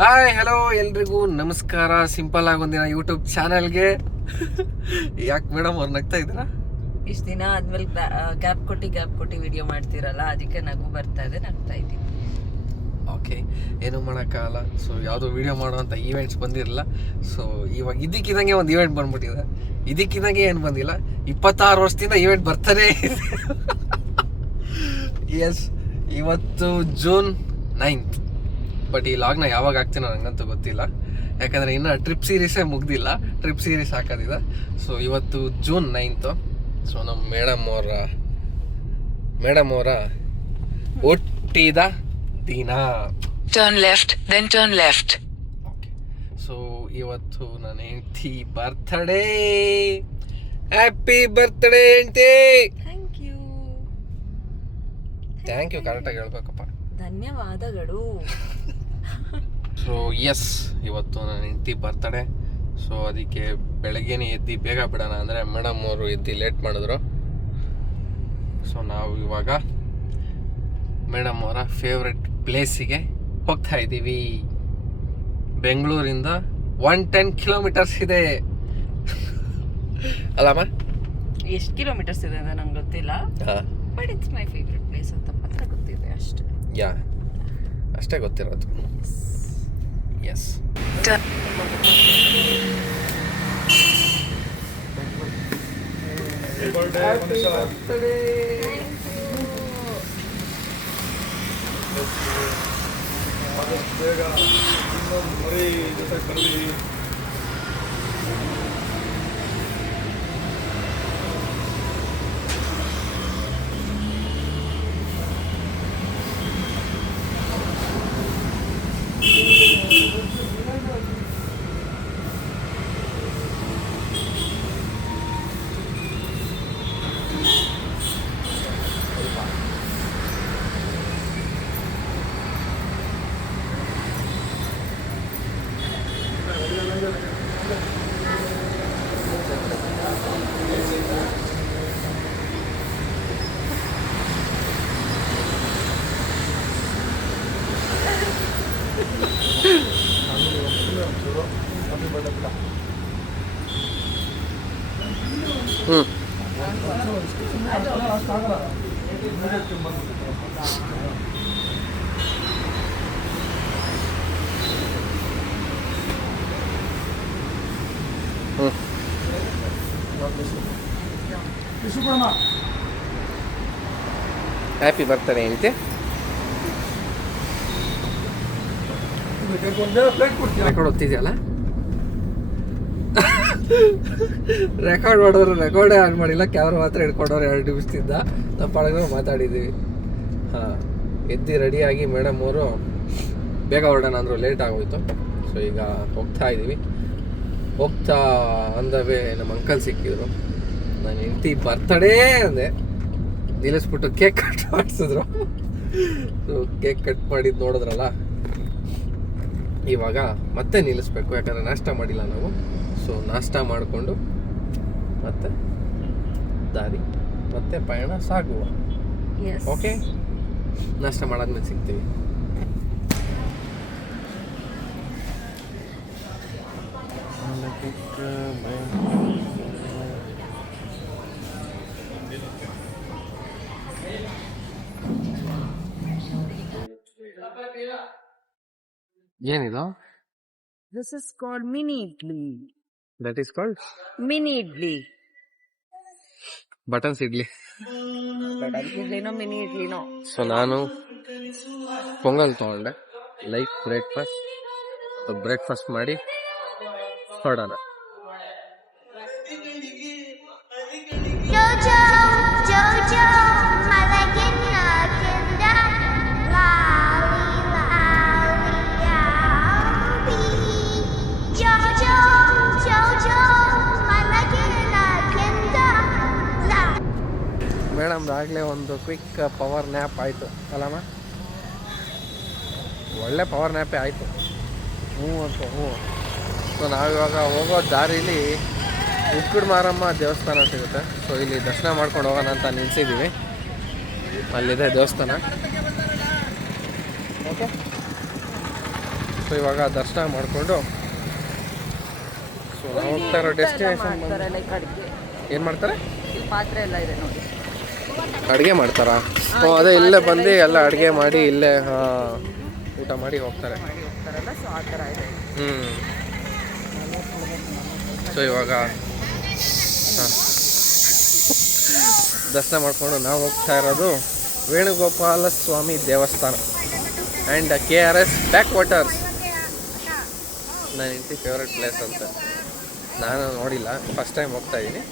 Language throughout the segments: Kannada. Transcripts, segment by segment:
ಹಾಯ್ ಹಲೋ ಎಲ್ರಿಗೂ ನಮಸ್ಕಾರ. ಸಿಂಪಲ್ ಆಗಿ ಒಂದಿನ ಯೂಟ್ಯೂಬ್ ಚಾನಲ್ಗೆ. ಯಾಕೆ ಮೇಡಮ್ ಅವ್ರು ನಗ್ತಾ ಇದ್ದೀರಾ? ಇಷ್ಟು ದಿನ ಆದ್ಮೇಲೆ ಗ್ಯಾಪ್ ಕೊಟ್ಟು ವಿಡಿಯೋ ಮಾಡ್ತಿರಲ್ಲ, ಅದಕ್ಕೆ ನಗು ಬರ್ತಾ ಇದೆ, ನಗ್ತಾ ಇದ್ದೀನಿ. ಓಕೆ, ಏನು ಮಾಡೋಕ್ಕಾಗಲ್ಲ. ಸೊ ಯಾವುದೋ ವಿಡಿಯೋ ಮಾಡುವಂಥ ಈವೆಂಟ್ಸ್ ಬಂದಿರಲಿಲ್ಲ. ಸೊ ಇವಾಗ ಇದಕ್ಕಿದಂಗೆ ಒಂದು ಈವೆಂಟ್ ಬಂದ್ಬಿಟ್ಟಿದೆ. ಇದಕ್ಕಿದಂಗೆ ಏನು ಬಂದಿಲ್ಲ, 26 ವರ್ಷದಿಂದ ಈವೆಂಟ್ ಬರ್ತಾನೆ ಇದೆ. ಎಸ್, ಇವತ್ತು ಜೂನ್ 9th. ಬಟ್ ಈ ಲಾಗ್ನ ಯಾವಾಗ ಹಾಕ್ತೀನೋ ನನಗಂತೂ ಗೊತ್ತಿಲ್ಲ, ಯಾಕಂದರೆ ಇನ್ನೂ ಟ್ರಿಪ್ ಸೀರೀಸೇ ಮುಗ್ದಿಲ್ಲ. ಟ್ರಿಪ್ ಸೀರೀಸ್ ಹಾಕೋದಿದೆ. ಸೊ ಇವತ್ತು ಜೂನ್ 9th. ಸೊ ನಮ್ಮ ಮೇಡಮ್ ಅವರ ಹುಟ್ಟಿದ ದಿನ. Turn left, then turn left. Okay, so ಇವತ್ತು ನನ್ನ ಹೆಂಡತಿ ಬರ್ತ್ಡೇ. ಹ್ಯಾಪಿ ಬರ್ತ್ಡೇ ಹೆಂಡತಿ. ಥ್ಯಾಂಕ್ ಯು ಕರೆಕ್ಟಾಗಿ ಹೇಳ್ಬೇಕಪ್ಪ. ಧನ್ಯವಾದಗಳು. ಸೊ ಎಸ್, ಇವತ್ತು ನನ್ನ ಹೆಂಡತಿ ಬರ್ತಡೇ. ಸೊ ಅದಕ್ಕೆ ಬೆಳಗ್ಗೆನೇ ಎದ್ದು ಬೇಗ ಬಿಡೋಣ ಅಂದರೆ ಮೇಡಮ್ ಅವರು ಎದ್ದು ಲೇಟ್ ಮಾಡಿದ್ರು. ಸೊ ನಾವು ಇವಾಗ ಮೇಡಮ್ ಅವರ ಫೇವ್ರೆಟ್ ಪ್ಲೇಸಿಗೆ ಹೋಗ್ತಾ ಇದ್ದೀವಿ. ಬೆಂಗಳೂರಿಂದ 110 ಕಿಲೋಮೀಟರ್ಸ್ ಇದೆ ಅಲ್ಲಮ್ಮ? ಎಷ್ಟು ಕಿಲೋಮೀಟರ್ಸ್ ಇದೆ ಅಂತ ನಂಗೆ ಗೊತ್ತಿಲ್ಲ, but it's my favourite place ಅಂತ ಮಾತ್ರ ಗೊತ್ತಿದೆ ಅಷ್ಟೇ. ಯಾ, ಅಷ್ಟೇ ಗೊತ್ತಿರೋದು. ಎಸ್, ಬೇಗ ಇನ್ನೊಂದು ಮರಿ ಜೊತೆ ಕರಲಿ. ಹ್ಯಾಪಿ ಬರ್ತ್ಡೇ ಹೆಂಡತಿ. ರೆಕಾರ್ಡ್ ಓದ್ತಿದ್ಯಲ್ಲ? ರೆಕಾರ್ಡ್ ಮಾಡಿದ್ರು ರೆಕಾರ್ಡೇ ಆನ್ ಮಾಡಿಲ್ಲ, ಕ್ಯಾಮ್ರಾ ಮಾತ್ರ ಹಿಡ್ಕೊಂಡವ್ರು 2 ನಿಮಿಷದಿಂದ. ನಾವು ಪಳಗ ಮಾತಾಡಿದ್ದೀವಿ. ಹಾಂ, ಎದ್ದು ರೆಡಿಯಾಗಿ ಮೇಡಮ್ ಅವರು ಬೇಗ ಹೊರಡೋಣ ಅಂದರು, ಲೇಟ್ ಆಗೋಯ್ತು. ಸೊ ಈಗ ಹೋಗ್ತಾ ಇದ್ದೀವಿ. ಹೋಗ್ತಾ ಅಂದವೇ ನಮ್ಮ ಅಂಕಲ್ ಸಿಕ್ಕಿದ್ರು. ನಾನು ಹೆಂಡತಿ ಬರ್ತಡೇ ಅಂದೆ, ನಿಲ್ಲಿಸ್ಬಿಟ್ಟು ಕೇಕ್ ಕಟ್ ಮಾಡಿಸಿದ್ರು. ಸೊ ಕೇಕ್ ಕಟ್ ಮಾಡಿದ್ದು ನೋಡಿದ್ರಲ್ಲ. ಇವಾಗ ಮತ್ತೆ ನಿಲ್ಲಿಸ್ಬೇಕು, ಯಾಕಂದರೆ ನಾಷ್ಟ ಮಾಡಿಲ್ಲ ನಾವು. ಸೊ ನಾಷ್ಟ ಮಾಡಿಕೊಂಡು ಮತ್ತೆ ದಾರಿ ಮತ್ತೆ ಪಯಣ ಸಾಗುವ. ಓಕೆ, ನಾಷ್ಟ ಮಾಡಾದ್ಮೇಲೆ ಸಿಗ್ತೀವಿ. ಏನಿದು? This is called mini idli. That is called Mini idli. Buttons idli. ಇಡ್ಲಿನೋ ಮಿನಿ ಇಡ್ಲಿನೋ. ಸೊ ನಾನು ಪೊಂಗಲ್ ತೊಗೊಂಡೆ, ಲೈಟ್ ಬ್ರೇಕ್ಫಾಸ್ಟ್ ಮಾಡಿ ಹೊರಡೋಣ. ಮೇಡಮ್ ಆಗಲೇ ಒಂದು ಕ್ವಿಕ್ ಪವರ್ ನ್ಯಾಪ್ ಆಯಿತು ಅಲ್ಲಮ್ಮ? ಒಳ್ಳೆ ಪವರ್ ನ್ಯಾಪೇ ಆಯಿತು. ಹ್ಞೂ. ಸೊ ನಾವಿವಾಗ ಹೋಗೋ ದಾರಿಲಿ ಉಕ್ಕಡ ಮಾರಮ್ಮ ದೇವಸ್ಥಾನ ಸಿಗುತ್ತೆ. ಸೊ ಇಲ್ಲಿ ದರ್ಶನ ಮಾಡ್ಕೊಂಡು ಹೋಗೋಣ ಅಂತ ನಿಲ್ಸಿದ್ದೀವಿ. ಅಲ್ಲಿದೆ ದೇವಸ್ಥಾನ. ಓಕೆ, ಸೊ ಇವಾಗ ದರ್ಶನ ಮಾಡಿಕೊಂಡು ಸೊ ನಾವು ಹೋಗ್ತಾ ಇರೋ ಡೆಸ್ಟಿನೇಷನ್ ಲೈಕ್ ಅಡುಗೆ ಏನು ಮಾಡ್ತಾರೆ? ಇಲ್ಲಿ ಪಾತ್ರೆ ಎಲ್ಲ ಇದೆ ನೋಡಿ. ಅಡುಗೆ ಮಾಡ್ತಾರಾ? ಅದೇ ಇಲ್ಲೇ ಬಂದು ಎಲ್ಲ ಅಡುಗೆ ಮಾಡಿ ಇಲ್ಲೇ ಊಟ ಮಾಡಿ ಹೋಗ್ತಾರೆ. ಹೋಗ್ತಾರಲ್ಲ, ಸೊ ಆ ಥರ ಇದೆ. ಸೊ ಇವಾಗ ದರ್ಶನ ಮಾಡಿಕೊಂಡು ನಾವು ಹೋಗ್ತಾ ಇರೋದು ವೇಣುಗೋಪಾಲ ಸ್ವಾಮಿ ದೇವಸ್ಥಾನ ಆ್ಯಂಡ್ KRS ಬ್ಯಾಕ್ ವಾಟರ್ಸ್. ನನ್ನ ಹೆಂಡತಿ ಫೇವ್ರೆಟ್ ಪ್ಲೇಸ್ ಅಂತ. ನಾನು ನೋಡಿಲ್ಲ, ಫಸ್ಟ್ ಟೈಮ್ ಹೋಗ್ತಾ ಇದ್ದೀನಿ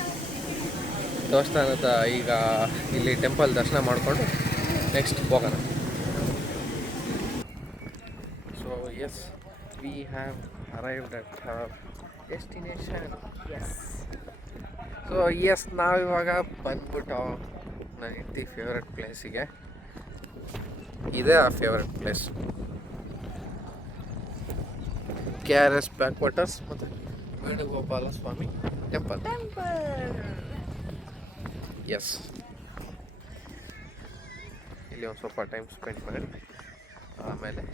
ದೇವಸ್ಥಾನದ. ಈಗ ಇಲ್ಲಿ ಟೆಂಪಲ್ ದರ್ಶನ ಮಾಡಿಕೊಂಡು ನೆಕ್ಸ್ಟ್ ಹೋಗೋಣ. So yes, we have arrived at destination. So yes, ನಾವಿವಾಗ ಬಂದ್ಬಿಟ್ಟು ನನ್ನ ಹೆಂಡತಿ ಫೇವ್ರೆಟ್ ಪ್ಲೇಸಿಗೆ. ಇದೇ ಆ favourite place, KRS back waters ಮತ್ತು ವೇಣುಗೋಪಾಲ ಸ್ವಾಮಿ ಟೆಂಪಲ್. ಎಸ್, ಇಲ್ಲಿ ಒಂದು ಸ್ವಲ್ಪ ಟೈಮ್ ಸ್ಪೆಂಡ್ ಮಾಡಿ ಆಮೇಲೆ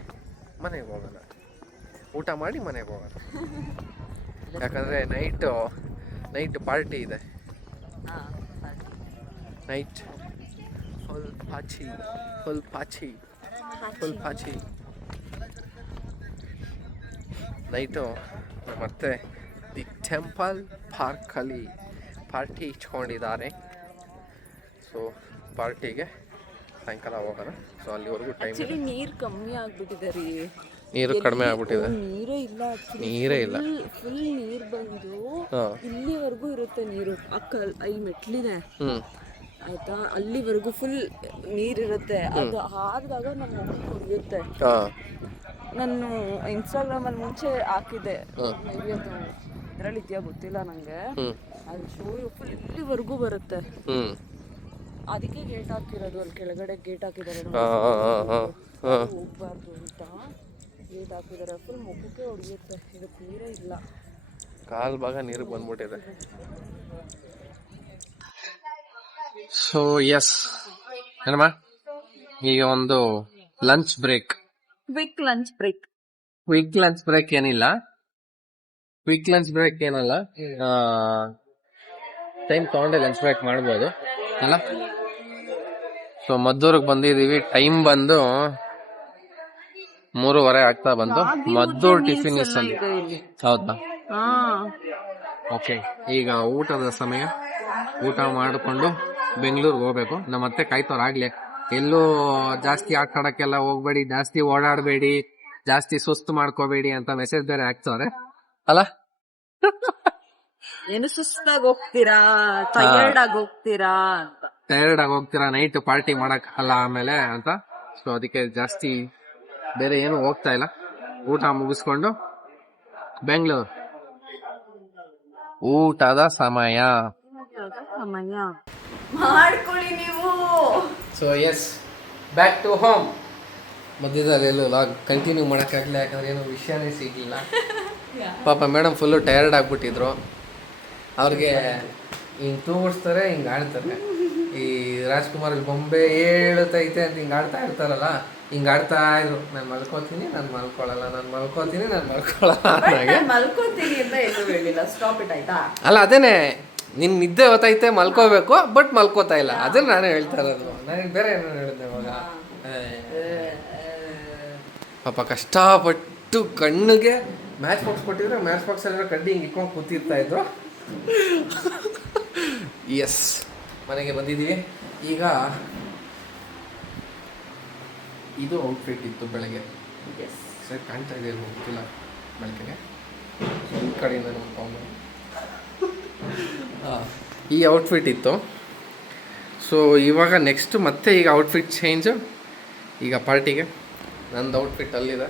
ಮನೆಗೆ ಹೋಗೋಣ. ಊಟ ಮಾಡಿ ಮನೆಗೆ ಹೋಗೋಣ. ಯಾಕಂದರೆ ನೈಟ್ ಪಾರ್ಟಿ ಇದೆ. ನೈಟ್ ಫುಲ್ ಪಾಚಿ ನೈಟು ಮತ್ತೆ ದಿ ಟೆಂಪಲ್ ಪಾರ್ಕಲ್ಲಿ ಪಾರ್ಟಿ ಇಟ್ಕೊಂಡಿದ್ದಾರೆ. ಸೊ ಪಾರ್ಟಿಗೆ ಸಾಯಂಕಾಲ ಹೋಗೋಣ. ಸೊ ಅಲ್ಲಿವರೆಗೂ ಟೈಮ್. ನೀರು ಕಮ್ಮಿ ಆಗ್ಬಿಟ್ಟಿದೆ ರೀ. ನೀರು ಕಡಿಮೆ ಆಗ್ಬಿಟ್ಟಿದೆ. ನೀರೇ ಇಲ್ಲ. ಫುಲ್ ನೀರು ಬಂದು ಇಲ್ಲಿವರೆಗೂ ಇರುತ್ತೆ ನೀರು. ಅಲ್ಲಿ ಮೆಟ್ಲಿದೆ ಆಯ್ತಾ, ಅಲ್ಲಿವರೆಗೂ ಫುಲ್ ನೀರಿರುತ್ತೆ. ಅದು ಹಾರಿದಾಗ ನಮ್ಮ ಮಗುಗೆ ಹೊಡೆಯುತ್ತೆ. ನಾನು ಇನ್ಸ್ಟಾಗ್ರಾಮಲ್ಲಿ ಮುಂಚೆ ಹಾಕಿದ್ದೆ, ಮೇಬಿ ಅದು ಇದರಲ್ಲಿ ಇದೆಯಾ ಗೊತ್ತಿಲ್ಲ ನನಗೆ. ಅದು ಶೋ ಫುಲ್ ಇಲ್ಲಿವರೆಗೂ ಬರುತ್ತೆ. ಅದಕ್ಕೆ ಗೇಟ್ ಹಾಕಿರೋದು, ಅಲ್ಲಿ ಕೆಳಗಡೆ ಗೇಟ್ ಹಾಕಿದ್ದಾರೆ, ಹೋಗ್ಬಾರ್ದು ಅಂತ ಗೇಟ್ ಹಾಕಿದ್ದಾರೆ. ಫುಲ್ ಮಗುಗೆ ಹೊಡೆಯುತ್ತೆ. ಇದಕ್ಕೆ ನೀರೇ ಇಲ್ಲ, ಕಾಲ್ ಭಾಗ ನೀರು ಬಂದ್ಬಿಟ್ಟಿದೆ. ಸೊ ಎಸ್ ಏನಮ್ಮ, ಈಗ ಒಂದು lunch break. Quick lunch break. Quick lunch break ಏನಿಲ್ಲ, ಕ್ವಿಕ್ ಲಂಚ್ ಬ್ರೇಕ್ ಏನಲ್ಲ, ಟೈಮ್ ತಗೊಂಡೆ ಲಂಚ್ ಬ್ರೇಕ್ ಮಾಡ್ಬೋದು ಅಲ್ಲ. ಸೊ ಮದ್ದೂರಿಗೆ ಬಂದಿದ್ದೀವಿ. ಟೈಮ್ ಬಂದು 3:30 ಆಗ್ತಾ ಬಂತು. ಮದ್ದೂರು ಟಿಫಿನ್ ಅಲ್ಲಿ. ಹೌದಾ? ಓಕೆ, ಈಗ ಊಟದ ಸಮಯ. ಊಟ ಮಾಡಿಕೊಂಡು ಬೆಂಗಳೂರಿಗೆ ಹೋಗ್ಬೇಕು. ನಮ್ಮ ಅತ್ತೆ ಕಾಯ್ತವ್ರು ಆಗ್ಲೇ. ಎಲ್ಲೂ ಜಾಸ್ತಿ ಆಟ ಆಡಕ್ಕೆಲ್ಲ ಹೋಗ್ಬೇಡಿ, ಜಾಸ್ತಿ ಓಡಾಡಬೇಡಿ, ಜಾಸ್ತಿ ಸುಸ್ತು ಮಾಡ್ಕೋಬೇಡಿ ಅಂತ ಮೆಸೇಜ್ ಬೇರೆ ಹಾಕ್ತವ್ರೆ ಅಲ್ಲ. ಏನು ಸುಸ್ತಾಗಿ ಹೋಗ್ತೀರಾ, ಟಯರ್ಡ್ ಆಗಿ ಹೋಗ್ತೀರಾ, ನೈಟ್ ಪಾರ್ಟಿ ಮಾಡಕ್ ಅಲ್ಲ ಆಮೇಲೆ ಅಂತ. ಸೊ ಅದಕ್ಕೆ ಜಾಸ್ತಿ ಬೇರೆ ಏನು ಹೋಗ್ತಾ ಇಲ್ಲ. ಊಟ ಮುಗಿಸ್ಕೊಂಡು ಬೆಂಗಳೂರು ಊಟದ ಸಮಯ ಮಾಡ್ಕೊಳ್ಳಿ ನೀವು. So yes, back to home. ಮಧ್ಯದಲ್ಲಿ ಎಲ್ಲೂ ಲಾಗ್ ಕಂಟಿನ್ಯೂ ಮಾಡೋಕ್ಕಾಗಲಿಲ್ಲ, ಯಾಕಂದ್ರೆ ಏನೋ ವಿಷಯನೇ ಸಿಗಲಿಲ್ಲ. ಪಾಪ ಮೇಡಮ್ ಫುಲ್ಲು ಟಯರ್ಡ್ ಆಗ್ಬಿಟ್ಟಿದ್ರು. ಅವ್ರಿಗೆ ಹಿಂಗೆ ತೂಗಿಸ್ತಾರೆ, ಹಿಂಗೆ ಆಡ್ತಾರೆ. ಈ ರಾಜ್ಕುಮಾರಲ್ಲಿ ಬೊಂಬೆ ಹೇಳುತ್ತೈತೆ ಅಂತ ಹಿಂಗೆ ಆಡ್ತಾ ಇರ್ತಾರಲ್ಲ, ಹಿಂಗೆ ಆಡ್ತಾ ಇದ್ರು. ನಾನು ಮಲ್ಕೋತೀನಿ, ನಾನು ಮಲ್ಕೊಳ್ಳಲ್ಲ, ನಾನು ಮಲ್ಕೋತೀನಿ, ನಾನು ಮಲ್ಕೊಳ್ಳಲ್ಲ ಮಲ್ಕೋತೀನಿ ಅಂತ ಎಲ್ಲೂ ಹೇಳಿಲ್ಲ. ಸ್ಟಾಪ್ ಇಟ್ ಆಯ್ತಾ? ಅಲ್ಲ, ಅದೇನೆ, ನಿನ್ ನಿದ್ದೆ ಹೊತ್ತೈತೆ, ಮಲ್ಕೋಬೇಕು, ಬಟ್ ಮಲ್ಕೋತಾ ಇಲ್ಲ. ಅದನ್ನ ನಾನು ಹೇಳ್ತಾ ಇರೋದು. ನನಗೆ ಬೇರೆ ಏನೋ ಹೇಳಿದ್ದೆ ಇವಾಗ. ಪಾಪ ಕಷ್ಟಪಟ್ಟು ಕಣ್ಣಿಗೆ ಮ್ಯಾಚ್ ಬಾಕ್ಸ್ ಕೊಟ್ಟಿದ್ರೆ ಮ್ಯಾಚ್ ಬಾಕ್ಸ್ ಎಲ್ಲ ಕಡ್ಡಿ ಹಿಂಗೆ ಇಟ್ಕೊಂಡು ಕೂತಿರ್ತಾ ಇದ್ರು. ಎಸ್, ಮನೆಗೆ ಬಂದಿದ್ದೀವಿ. ಈಗ ಇದು ಔಟ್ಫಿಟ್ ಇತ್ತು ಬೆಳಗ್ಗೆ. ಸರಿ ಕಾಣ್ತಾ ಇದೆ, ಗೊತ್ತಿಲ್ಲ ಬೆಳಕಿಗೆ. ಈ ಕಡೆಯಿಂದ ನೋಡ್ಕೊಂಡು ಈ ಔಟ್ಫಿಟ್ ಇತ್ತು. ಸೊ ಇವಾಗ ನೆಕ್ಸ್ಟ್ ಮತ್ತೆ ಈಗ ಔಟ್ಫಿಟ್ ಚೇಂಜು. ಈಗ ಪಾರ್ಟಿಗೆ ನಂದು ಔಟ್ಫಿಟ್ ಅಲ್ಲಿದೆ,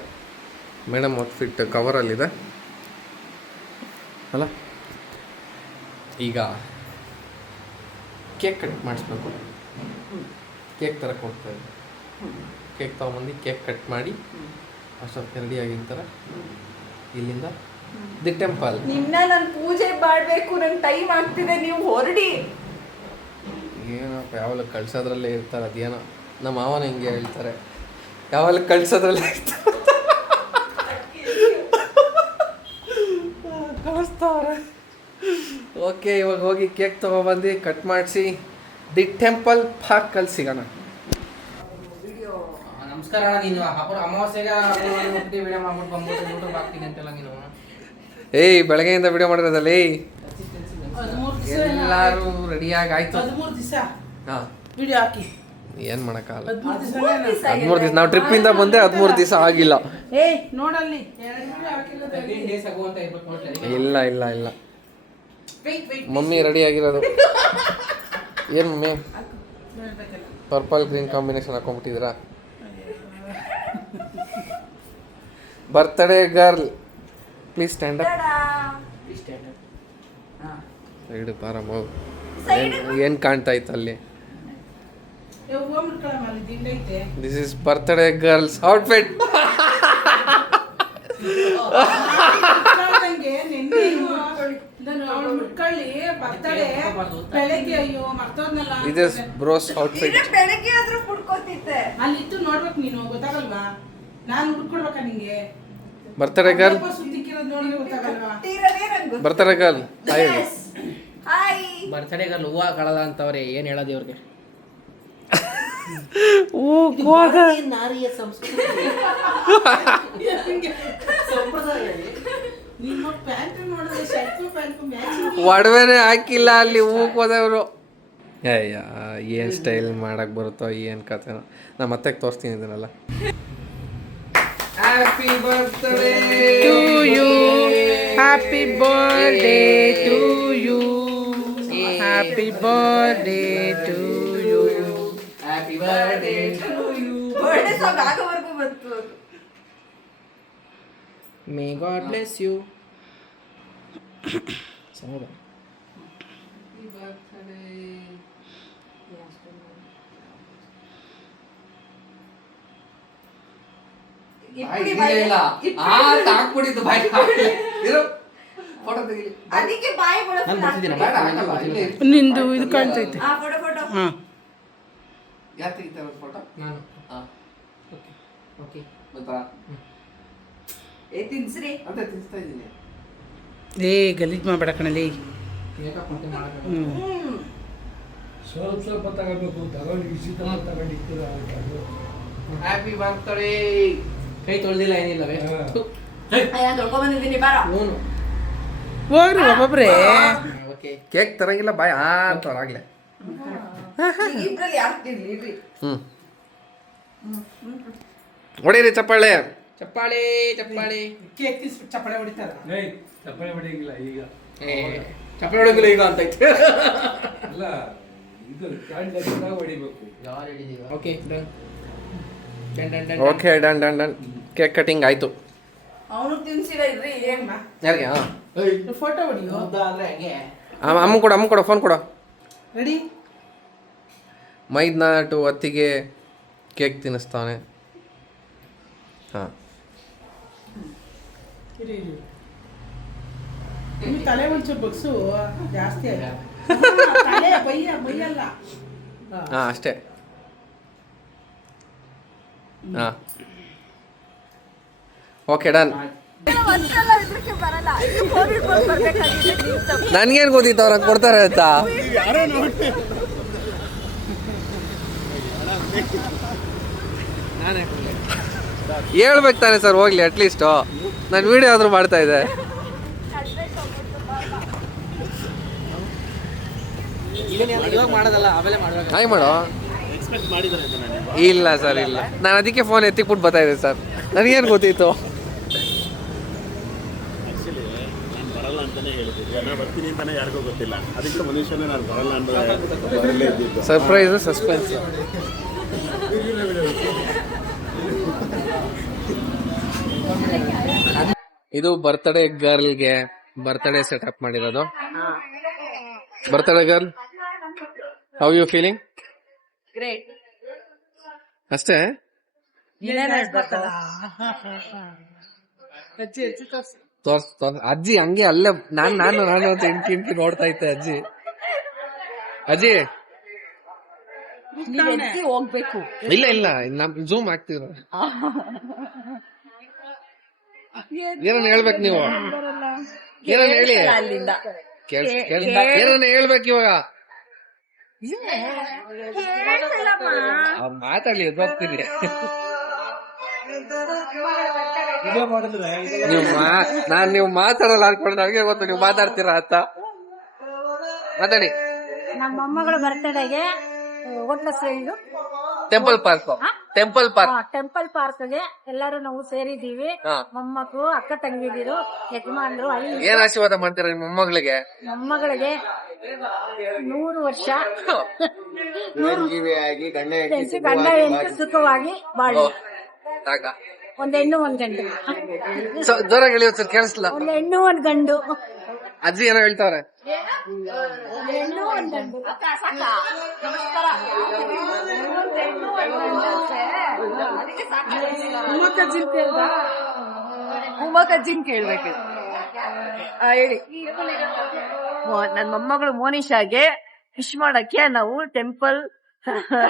ಮೇಡಮ್ ಔಟ್ಫಿಟ್ ಕವರಲ್ಲಿದೆ ಅಲ್ಲ. ಈಗ ಕೇಕ್ ಕಟ್ ಮಾಡಿಸ್ಬೇಕು. ಕೇಕ್ ತರಕ್ಕೆ ಹೋಗ್ತಾ ಇದ್ದೆ. ಕೇಕ್ ತೊಗೊಂಬಂದು ಕೇಕ್ ಕಟ್ ಮಾಡಿ ಅಷ್ಟೊತ್ತಿಗೆ ರೆಡಿ ಆಗಿರ್ತಾರೆ. ಇಲ್ಲಿಂದ ದಿ ಟೆಂಪಲ್. ನಿನ್ನ ನಾನು ಪೂಜೆ ಮಾಡಬೇಕು, ನಂಗೆ ಟೈಮ್ ಆಗ್ತಿದೆ, ನೀವು ಹೊರಡಿ. ಏನಪ್ಪ, ಯಾವಾಗ ಕಳ್ಸೋದ್ರಲ್ಲೇ ಇರ್ತಾರೆ. ಅದೇನೋ ನಮ್ಮ ಮಾವನ ಹಿಂಗೆ ಹೇಳ್ತಾರೆ, ಯಾವಾಗ ಕಳ್ಸೋದ್ರಲ್ಲೇ ಇರ್ತಾರೆ. ಓಕೆ, ಇವಾಗ ಹೋಗಿ ಕೇಕ್ ತೊಗೊಬಂದು ಕಟ್ ಮಾಡಿಸಿ ದಿ ಟೆಂಪಲ್ ಪಾರ್ಕಲ್ಲಿ ಸಿಗೋಣ. ನಮಸ್ಕಾರ. ನೀನು ಅಮಾವಾಸ್ಯೆಗೆ ವಿಡಿಯೋ ಮಾಡ್ಬಿಟ್ಟು ಬಂದ್ಬಿಟ್ಟು ಯೂಟ್ಯೂಬ್ ಹಾಕ್ತೀನಿ ಅಂತೆಲ್ಲ ನೀನು. ಏಯ್, ಬೆಳಗ್ಗೆಯಿಂದ ವಿಡಿಯೋ ಮಾಡಿರೋದಲ್ಲಿ ಎಲ್ಲರೂ ರೆಡಿಯಾಗಿ ಆಯ್ತು. 13 ದಿವಸ ಹಾಂ, ವಿಡಿಯೋ ಹಾಕಿ ಏನು ಮಾಡೋಕ್ಕಾಗಲ್ಲ. 13 ದಿವಸ 13 ದಿವಸ ನಾವು ಟ್ರಿಪ್ಪಿಂದ ಬಂದೆ, 13 ದಿವಸ ಆಗಿಲ್ಲ. ಏಯ್ ನೋಡಲ್ಲಿ 2 ವಿಡಿಯೋ ಹಾಕಿಲ್ಲ. 13 ಡೇಸ್ ಆಗೋ ಅಂತ ಇರ್ಬೇಕು ನೋಡ್ಲಿ. ಇಲ್ಲ ಇಲ್ಲ ಇಲ್ಲ, ಮಮ್ಮಿ ರೆಡಿ ಆಗಿರೋದು. ಏನು ಮಮ್ಮಿ, ಪರ್ಪಲ್ ಗ್ರೀನ್ ಕಾಂಬಿನೇಷನ್ ಹಾಕೊಂಡ್ಬಿಟ್ಟಿದ್ದೀರಾ? Birthday girl, please stand up. Side ಪಾರಮ್ಮ, ಏನು ಕಾಣ್ತಾ ಇತ್ತು ಅಲ್ಲಿ? This is birthday girl's outfit. This is bros outfit. ಬೆಳಗ್ಗೆ ಆದ್ರೂ ಕುಡ್ಕೋತಿದ್ದೆ. ಅಲ್ಲಿ ಇತ್ತು ನೋಡ್ಬೇಕು ನೀನು, ಗೊತ್ತಾಗಲ್ವಾ? ನಾನು ಹುಡ್ಕೊಡ್ಬೇಕಾ ನಿಂಗೆ? ಬರ್ತ್ಡೇ ಗರ್ಲ್, ಸುದ್ದಿಕ್ಕಿರೋದು ನೋಡಿದ್ರೆ ಗೊತ್ತಾಗಲ್ವಾ? Birthday girl, hi. ಹಾಯ್. ಬರ್ತಡೆಗೆ ಹೂವು ಕಳಲ್ಲ ಅಂತವ್ರೆ, ಏನು ಹೇಳೋದು ಇವ್ರಿಗೆ? ನಾರಿಯ ಸಂಸ್ಕೃತಿ ಸಂಪ್ರದಾಯ. ನಿಮ್ಮ ಪ್ಯಾಂಟ್ ನೋಡಿದ್ರೆ ಶರ್ಟ್ ಪ್ಯಾಂಟ್ ಮ್ಯಾಚಿಂಗ್. ಒಡವೆನೇ ಹಾಕಿಲ್ಲ ಅಲ್ಲಿ, ಹೂಕ್ ಹೋದವರು. ಅಯ್ಯ, ಏನು ಸ್ಟೈಲ್ ಮಾಡಕ್ಕೆ ಬರುತ್ತೋ ಏನು ಕಥೆನೋ. ನಾನು ಮತ್ತೆ ತೋರಿಸ್ತೀನಿ ಇದನ್ನೆಲ್ಲ. Happy birthday to you, happy birthday to you, happy birthday to you, happy birthday to you. Birthday song ಆಗೋವರೆಗೂ ಬಂತು. May God bless you. ಚೆನ್ನಾಗಿದೆ. ಹಾಕ್ಬಿಟ್ಟಿದ್ದು ಬಾಯ್. ಫೋಟೋ ತೆಗಿಲಿ. ಅದಕ್ಕೆ ಬಾಯಿ ನಾನು ಬರ್ತಿದ್ದೀನಿ. ನಿಂದು ಇದು ಕಾಣ್ತೈತೆ. Photo photo. ಹಾಂ, ಯಾರು ತೆಗಿತಾರೆ ಫೋಟೋ? ನಾನು. ಹಾಂ, ಓಕೆ ಓಕೆ. ಗೊತ್ತಾ? ತಿನ್ಸ್ರಿ. ಅಂತ ತಿನ್ಸ್ತಾ ಇದ್ದೀನಿ. ಏ ಗಲೀಜ್ ಮಾಡಬೇಡ ಕಣಲಿ. ಮೇಕಪ್ ಮತ್ತೆ ಮಾಡಬೇಕು. ಸ್ವಲ್ಪ ತಗೋಬೇಕು, ತಗೊಂಡು ಹ್ಯಾಪಿ ಬರ್ತ್ಡೇ. ಕೈ ತೊಳೆದಿಲ್ಲ ಏನಿಲ್ಲ. ನಾನು ತೊಳ್ಕೊಂಡ್ ಬಂದಿದ್ದೀನಿ, ಬಾರ. ಹ್ಞೂ. ಹೋಗ್ರಿ ಒಬ್ಬೊಬ್ರೆ. ಓಕೆ. ಕೇಕ್ ತರಂಗಿಲ್ಲ ಬಾಯ್ ಅಂತವ್ರಾಗ್ಲೆ. ಇಬ್ರಲ್ಲಿ ಯಾರು ತಿನ್ಲಿ? ಹೊಡೀರಿ ಚಪ್ಪಾಳೆ. ಚಪ್ಪಾಳೆ ಚಪ್ಪಾಳೆ. ಕೇಕ್ ತಿನ್ಸ್ಬಿಟ್ಟು ಚಪ್ಪಳೆ ಹೊಡಿತಾರ. ಚಪ್ಪಲಿ ಹೊಡೆಯಂಗಿಲ್ಲ ಈಗ. ಚಪ್ಪಾಳೆ ಹೊಡೋದಿಲ್ಲ ಈಗ ಅಂತ ಐತೆ. ಅಲ್ಲ, ಇದು ಕ್ಯಾಂಡಲ್ ಹೊಡಿಬೇಕು. ಯಾರು ಹಿಡಿದೀವ? Okay done done done done. Okay, done done done. Cake cutting ಆಯ್ತು. ಅವನು ತಿನ್ಸಿಲ್ಲ ಇದ್ರಿ ಏನ್ಮಾ? ಯಾರಿಗೆ? ಹಾಂ, ಫೋಟೋ ಹೊಡಿಯೋ. ಅಂದ್ರೆ ಹಂಗೆ. ಅಮ್ಮ ಕೊಡು, ಫೋನ್ ಕೊಡು. ರೆಡಿ. ಮೈದ್ನಾಟು ಹೊತ್ತಿಗೆ ಕೇಕ್ ತಿನ್ನಿಸ್ತಾನೆ. ಹಾಂ, ಇರಿ ಇರಿ. ನಿಮ್ಗೆ ತಲೆ ಒಂಚೂರು ಬಗ್ಸು ಜಾಸ್ತಿ ಆಗ. ತಲೆ ಬೈಯಲ್ಲ. ಹಾಂ ಅಷ್ಟೇ. ಹಾಂ, ಓಕೆ ಡನ್. ನನ್ಗೇನು ಗೊತ್ತಿತ್ತು ಅವ್ರಂಗೆ ಕೊಡ್ತಾರೆ ಅಂತ. ಹೇಳ್ಬೇಕು ತಾನೆ ಸರ್, ಹೋಗ್ಲಿ ಅಟ್ಲೀಸ್ಟು. ನಾನು ವಿಡಿಯೋ ಆದರೂ ಮಾಡ್ತಾ ಇದ್ದೆ. ಇವಾಗ ಮಾಡೋದಲ್ಲ, ಆಮೇಲೆ ಮಾಡ್ಬೇಕು. ಹಾಯ್ ಮಾಡೋ. ಇಲ್ಲ ಸರ್, ಇಲ್ಲ. ನಾನು ಅದಕ್ಕೆ ಫೋನ್ ಎತ್ತಿಕ್ಬಿಟ್ಟು ಬರ್ತಾ ಇದ್ದೆ ಸರ್. ನನಗೇನು ಗೊತ್ತಿತ್ತು? ಆ್ಯಕ್ಚುಲಿ ನಾನು ಬರಲ್ಲ ಅಂತಲೇ ಹೇಳಿದ್ದೆ. ನಾನು ಬರ್ತೀನಿ ಅಂತಲೇ ಯಾರಿಗೂ ಗೊತ್ತಿಲ್ಲ. ಅದಕ್ಕೆ ಮನುಷ್ಯನೇ ನಾನು ಬರಲ್ಲ ಅನ್ನೋದರಲ್ಲೇ ಇದ್ದಿದ್ದು. Surprise, suspense. ಇದು ಬರ್ತ್ಡೇ ಗರ್ಲ್ಗೆ ಬರ್ತ್ಡೇ ಸೆಟಪ್ ಮಾಡಿರೋದು. Birthday girl, how you feeling? Great. ಅಷ್ಟೇ? ತೋರ್ಸ್ ಅಜ್ಜಿ ಹಂಗೆ ಅಲ್ಲೇ ನಾನು ಅಂತ ಇಂಕಿ ನೋಡ್ತಾ ಇದ್ದೆ. ಅಜ್ಜಿ ಹೋಗ್ಬೇಕು. ಇಲ್ಲ ನಮ್ ಝೂಮ್ ಆಗ್ತಿದ್ರು. ಏನನ್ನ ಹೇಳ್ಬೇಕು ನೀವು? ಏನನ್ನ ಹೇಳಿ ಅಲ್ಲಿಂದ ಏನನ್ನ ಹೇಳ್ಬೇಕು ಇವಾಗ ಮಾತಾಡ್ಲಿ ಹೋಗ್ತೀನಿ ನೀವು ಮಾತಾಡಲ್ಲ ಅನ್ಕೊಂಡು ನನಗೆ ಗೊತ್ತು ನೀವು ಮಾತಾಡ್ತೀರಾ ಅಂತ ಮಾತಾಡಿ. ನಮ್ಮ ಮೊಮ್ಮಗಳ ಬರ್ತಡೆಗೆ ಹೋಟ್ಲ ಸೈಡು ಟೆಂಪಲ್ ಪಾರ್ಕ್ಗೆ ಎಲ್ಲರೂ ನಾವು ಸೇರಿದೀವಿ. ಮೊಮ್ಮಕ್ಕಳು, ಅಕ್ಕ ತಂಗಿದಿರು, ಯಜಮಾನ್ರು, ಏನ್ ಆಶೀರ್ವಾದ ಮಾಡ್ತೀರಾ ನಿಮ್ಮ ಮೊಮ್ಮಗಳಿಗೆ? ಮೊಮ್ಮಗಳಿಗೆ 100 ವರ್ಷ ಗಂಡ ಹೆಂಡತಿ ಸುಖವಾಗಿ ಬಾಳಿ. ಒಂದ್ ಹೆಣ್ಣು ಒಂದ್ ಗಂಡು. ಜೋರಾಗಿ ಹೇಳಿ ಸರ್, ಕೇಳಿಸ್ಲ. ಒಂದ್ ಹೆಣ್ಣು ಒಂದ್ ಗಂಡು. ಅಜ್ಜಿ ಏನೋ ಹೇಳ್ತಾವ್ರೆ. ಒಂದ್ ಹೆಣ್ಣು ಒಂದ್ ಗಂಡು. ಉಮಾಕಜ್ಜಿನ್ ಕೇಳ್ಬೇಕು. ಹೇಳಿ. ನನ್ ಮೊಮ್ಮಗಳು ಮೋನಿಶಾಗೆ ವಿಶ್ ಮಾಡಕ್ಕೆ ನಾವು ಟೆಂಪಲ್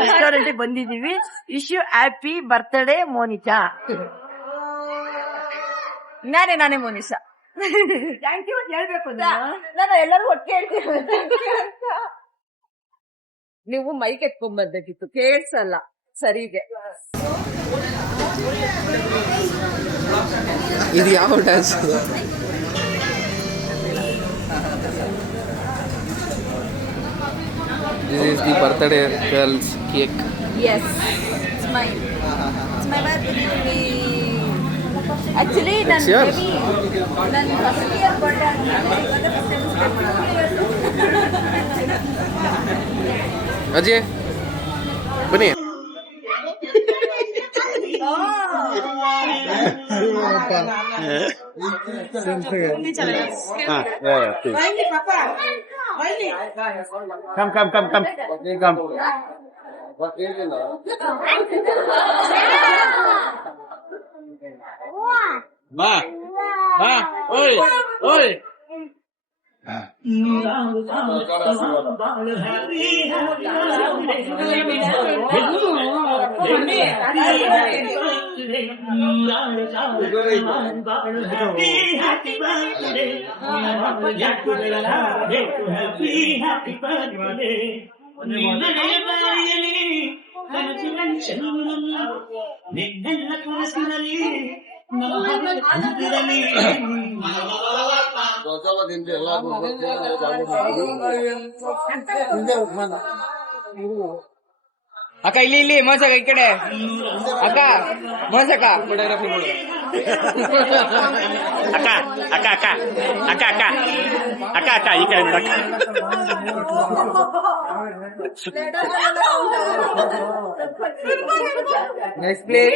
ರೆಸ್ಟೋರೆಂಟ್ ಬಂದಿದೀವಿ. Wish you happy birthday Monisha. ನಾನೇ ಮೋನಿಶಾ. ಥ್ಯಾಂಕ್ ಯು ಹೇಳ್ಬೇಕು. ನಾನು ಎಲ್ಲರೂ ಒಟ್ಟಿಗೆ ಹೇಳ್ತೀನಿ. ನೀವು ಮೈಕ್ ಎತ್ಕೊಂಡ್ಬರ್ಬೇಕಿತ್ತು, ಕೇಳ್ಸಲ್ಲ ಸರಿಗೆ. ಇದು ಯಾವ dance? This is the birthday girl's cake. Yes, it's my birthday. Actually, It's yours. ನನ್ನ first year birthday. ಅಜ್ಜಿ ಬನ್ನಿ. Come. Oi. ಅಕ್ಕ ಇಲ್ಲಿ ಮೋಸಕ ಈ ಕಡೆ ಅಕ್ಕ ಮೋಸಕ ಅಕ್ಕ ಈ ಕಡೆ ನೋಡಕ್ಕ. ನೆಕ್ಸ್ಟ್ ಪ್ಲೇಸ್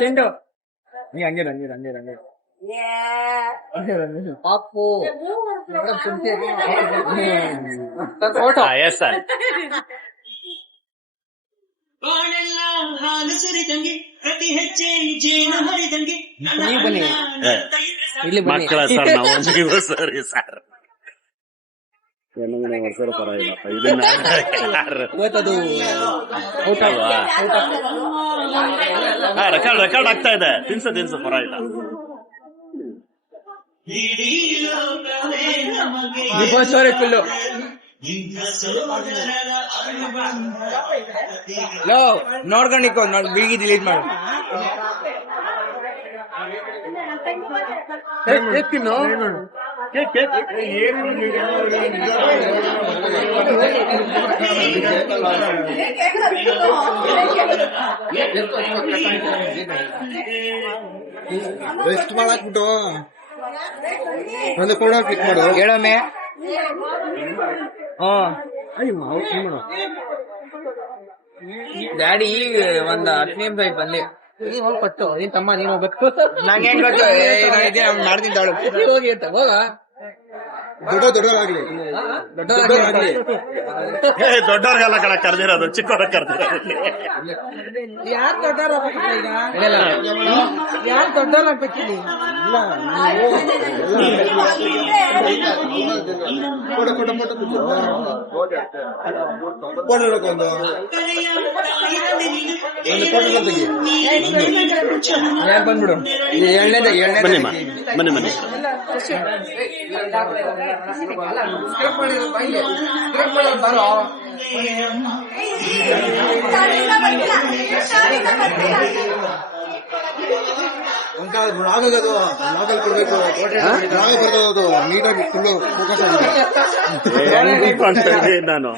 ಚಿಂಡು ನೀ ಹಂಗೆ ಪಾಪು ಎಸ್ ಸರ್. ನೀವು ಬನ್ನಿ ಇಲ್ಲಿ ಬನ್ನಿ. ಮಕ್ಕಳ ಸರ್ ನಾವು ಸರಿ ಸರ್ ವರ್ಷದ ಪರವಾಗಿಲ್ಲಪ್ಪ. ಇದನ್ನ ಇವತ್ತದು ರೆಕಾರ್ಡ್ ಆಗ್ತಾ ಇದೆ. ತಿನ್ಸು ಪರವಾಗಿಲ್ಲ. ಸ್ಟೋರಿ ಫುಲ್ಲು ನೋಡ್ಕೊಂಡಿಕೋ ಬಿಗಿ ಡಿಲೀಟ್ ಮಾಡು. ರೆಸ್ಟ್ ಮಾಡಾಕ್ಬಿಟ್ಟು ಒಂದು ಕೂಡ ಕ್ಲಿಕ್ ಮಾಡು. ಹೇಳಮ್ಮೆ ಡ್ಯಾಡಿ ಈಗ ಒಂದ್ 10 ನಿಮಿಷ ಆಯ್ತು ಅಲ್ಲಿ ಕೊಟ್ಟು ನೀನ್ ತಮ್ಮ ನೀನ್ ಹೋಗ್ಬೇಕು. ನಂಗೆ ಹೆಂಗ್ ಗೊತ್ತು ಮಾಡ್ತೀನಿ ತಾಳು ಹೋಗಿ ಅಂತ ಹೋಗ. ದೊಡ್ಡವರಾಗ್ಲಿ ದೊಡ್ಡವ್ರಿಗೆಲ್ಲ ಕಡೆ ಕರ್ದಿರೋದು, ಚಿಕ್ಕವ್ರ ಕರ್ದಿರೋದು. ಯಾರು ದೊಡ್ಡವ್ರಾಗ್ಬೇಕಿಲ್ಲ ಈಗ? ಯಾರು ದೊಡ್ಡವ್ರಾಗ್ಬೇಕಿಲ್ಲ? ಒಂದು ಬಂದ್ಬಿಡು ಬನ್ನಿಮ್ಮ ಬನ್ನಿ ನಾನು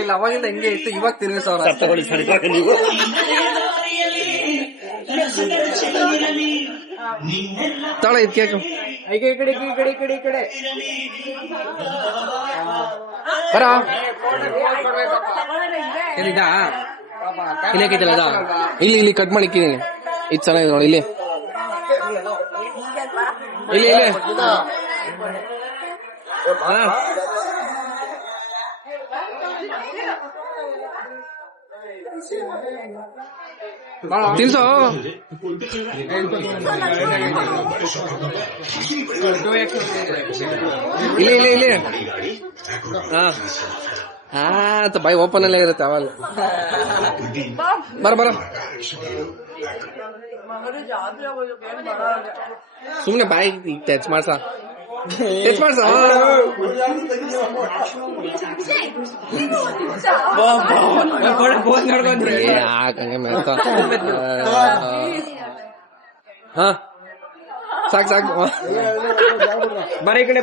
ಇಲ್ಲ ಅವಾಗಿಂದ ಹೆಂಗೆ ಇತ್ತು, ಇವಾಗ ತಿರುಗಿಸೋರ ತಗೊಳ್ಳಿ ಸರಿ ನೀವು ತಳ ಇದು ಕೇಕು ಬರ ಏನಿದಾ ಇಲ್ಲೈತಲ್ಲ ಅದ ಇಲ್ಲಿ ಕಟ್ ಮಾಡಿಕ್ಕಿನಿ. ಇದು ಚೆನ್ನಾಗಿದೆ ನೋಡಿ, ಇಲ್ಲಿ ತಿನ್ಸೋ. ಇಲ್ಲಿ ಹಾ ಬಾಯಿ ಓಪನ್ ಅಲ್ಲೇ ಇರುತ್ತೆ ಅವಲ್ಲ. ಬರ ಸುಮ್ನೆ ಬಾಯಿ ಟಚ್ ಮಾಡ್ಸ ಯಾಕಂಗೆ ಮೇಲ್ತ. ಹಾ ಸಾಕು ಬರೀ ಕಡೆ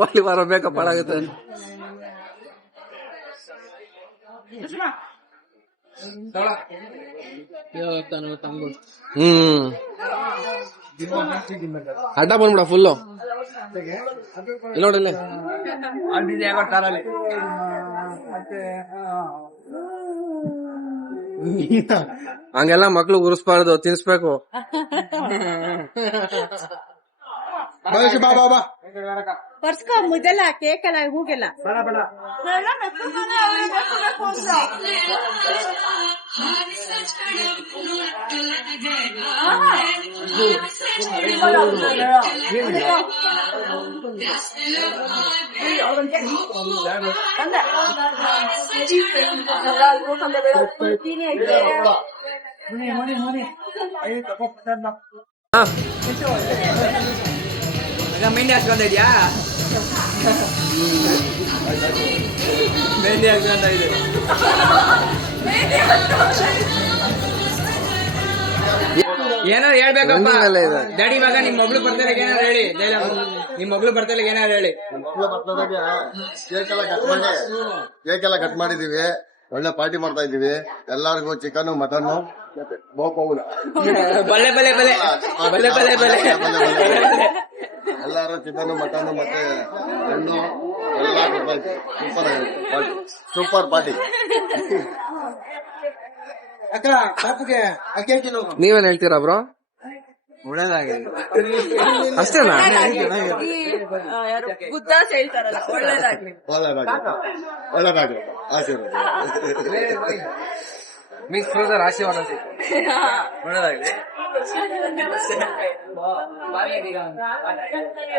ವಾಲಿ ವಾರ ಬೇಕಪ್ಪ ಆಗುತ್ತೆ. ಅಡ್ಡ ಬಂದ್ಬಿಡ ಫುಲ್ಲು. ಇಲ್ಲ ನೋಡಿಲ್ಲ ಹಂಗೆಲ್ಲ ಮಕ್ಳು ಉರ್ಸ್ಬಾರ್ದು, ತಿನ್ಸ್ಬೇಕು. ಬರ್ಸ್ಕೊ ಮುದೆಲ್ಲ ಕೇಕಲ್ಲ ಹೂಗೆಲ್ಲ ಮೆಂಡಿ ಹಾಸ್ಕೊಂತ ಇದ್ಯಾ? ಮೆಂಡಿ ಹಾಸ್ಕೊಂತ ಇದೆ. ಏನಾರು ಹೇಳ್ಬೇಕಪ್ಪ ಡ್ಯಾಡಿ. ಇವಾಗ ನಿಮ್ ಮಗಳು ಬರ್ತಾರೆ ಏನಾರು ಹೇಳಿ, ನಿಮ್ ಮಗಳು ಬರ್ತಾರೆ ಏನಾರು ಹೇಳಿ. ಕೇಕೆಲ್ಲ ಕಟ್ ಮಾಡಿದೀವಿ, ಒಳ್ಳೆ ಪಾರ್ಟಿ ಮಾಡ್ತಾ ಇದೀವಿ. ಎಲ್ಲಾರ್ಗು ಚಿಕನ್ ಮಟನ್ ಬಲೆ ಬಲೆ ಬಲೆ ಬಲೆ ಬಲೆ ಬಲೆ ಎಲ್ಲಾರು ಚಿಕನ್ ಮಟನ್ ಮತ್ತೆ ಹಣ್ಣು ಎಲ್ಲ ಸೂಪರ್ ಪಾರ್ಟಿ. ನೀವೇನ್ ಹೇಳ್ತೀರಾ ಬ್ರೋ? ಒಳ್ಳೇದಾಗಿದೆ ಅಷ್ಟೇನಾ? ಗುದ್ದಾಸ್ ಹೇಳ್ತಾರಲ್ಲ, ಒಳ್ಳೇದಾಗ್ಲಿ. ಒಳ್ಳೇದಾಗ್ಲಿ ಆಶೀರ್ವಾದ. ಮಿಸ್ ಬ್ರದರ್ ಆಶೀರ್ವಾದ ಒಳ್ಳೇದಾಗ್ಲಿ.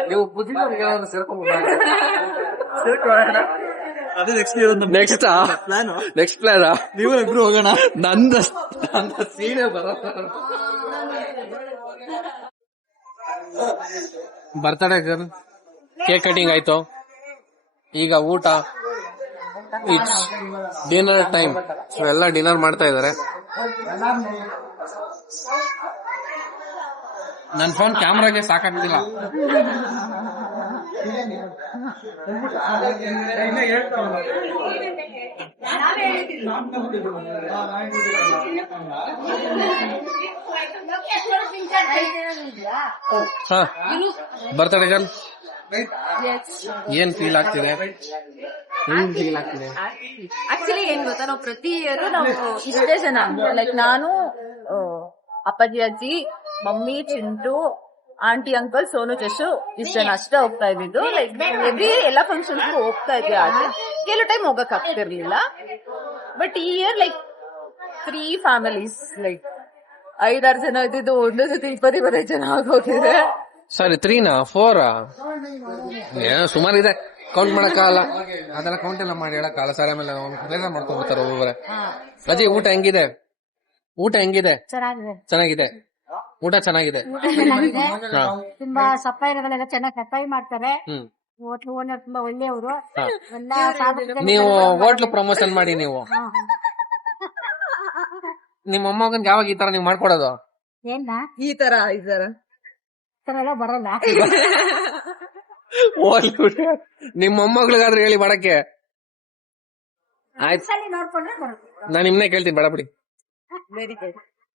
ನೀವು ಬುದ್ಧಿದವ್ರಿಗೆ ಏನಾದ್ರು ಸೇರ್ಕೊಂಡ್ಬಿಡ. ನೆಕ್ಸ್ಟ್ ಪ್ಲಾನ್ ನೀವು ಇಬ್ರು ಹೋಗೋಣ. ನನ್ನ ಸೀನೆ ಬರ್ತಡೇ ಕೇಕ್ ಕಟಿಂಗ್ ಆಯ್ತು, ಈಗ ಊಟ. It's dinner time. ಸೊ ಎಲ್ಲ ಡಿನ್ನರ್ ಮಾಡ್ತಾ ಇದಾರೆ. ನನ್ನ ಫೋನ್ ಕ್ಯಾಮ್ರಾಗೆ ಸಾಕಾಗ್ತಿಲ್ಲ. ಹಾ ಬರ್ತಡೇ ಗರ್ಲ್ ಏನ್ ಫೀಲ್ ಆಗ್ತಿದೆ? ಆಕ್ಚುಲಿ ಏನ್ ಗೊತ್ತಾ, ನಾವು ಪ್ರತಿ ಇಯರ್ ನಾವು ಇಷ್ಟೇ ಜನ, ಲೈಕ್ ನಾನು, ಅಪ್ಪಾಜಿ, ಅಜ್ಜಿ, mummy, Chintu, aunty uncle Sonu Jashu ಇಷ್ಟ ಜನ ಅಷ್ಟೇ ಹೋಗ್ತಾ ಇದ್ದಿದ್ದು. ಲೈಕ್ ಎವ್ರಿ ಎಲ್ಲಾ ಫಂಕ್ಷನ್ಸ್ ಹೋಗ್ತಾ ಇದ್ವಿ. ಆದ್ರೆ ಕೆಲವು ಟೈಮ್ ಹೋಗಕ್ ಆಗ್ತಿರ್ಲಿಲ್ಲ. ಬಟ್ ಈ ಇಯರ್ ಲೈಕ್ 3 ಫ್ಯಾಮಿಲೀಸ್, ಲೈಕ್ 5-6 ಜನ ಇದ್ದಿದ್ದು ಒಂದೇ ಜೊತೆ 20-25 ಜನ ಆಗೋಗಿದೆ. ಸಾರಿ 3ನಾ 4 ಏನೋ ಸುಮಾರಿದೆ, ಕೌಂಟ್ ಮಾಡಕ್ಕಾಗಲ್ಲ. ಅದೆಲ್ಲ ಕೌಂಟ್ ಎಲ್ಲ ಮಾಡಿ ಹೇಳಕ್ಕಾಗಲ್ಲ. ಸರ್ ಆಮೇಲೆ ಬೇಜಾರ್ ಮಾಡ್ಕೊಂಡ್ಬಿಡ್ತಾರೆ ಒಬ್ಬೊಬ್ಬರೇ. ಅಜ್ಜಿ ಊಟ ಹೆಂಗಿದೆ? ಊಟ ಹೆಂಗಿದೆ? ಚೆನ್ನಾಗಿದೆ. ಊಟ ಚೆನ್ನಾಗಿದೆ. ಹಾ. ತುಂಬಾ ಸಫಾಯಿ ಇರೋದೆಲ್ಲ ಚೆನ್ನಾಗಿ ಸಫಾಯಿ ಮಾಡ್ತಾರೆ. ಹೋಟ್ಲು ಓನರ್ ತುಂಬಾ ಒಳ್ಳೆಯವರು. ಎಲ್ಲ ಸಾಧಕರು ನೀವು ಹೋಟ್ಲು ಪ್ರಮೋಷನ್ ಮಾಡಿ ನೀವು. ನಿಮ್ಮ ಮೊಮ್ಮಗನ್ಗೆ ಯಾವಾಗ ಈ ತರ ನೀವು ಮಾಡ್ಕೊಡೋದು? ಏನ ಈ ತರ ಎಲ್ಲ ಬರಲ್ಲ. ನಿಮ್ಮ ಮೊಮ್ಮಗಳಿಗಾದ್ರೂ ಹೇಳಿ ಮಾಡಕ್ಕೆ. ಆಯ್ತು, ಸರಿ ನೋಡ್ಕೊಂಡ್ರೆ ಬರುತ್ತೆ. ನಾನು ನಿಮ್ನೆ ಕೇಳ್ತೀನಿ, ಬೇಡ ಬಿಡಿ. Very good.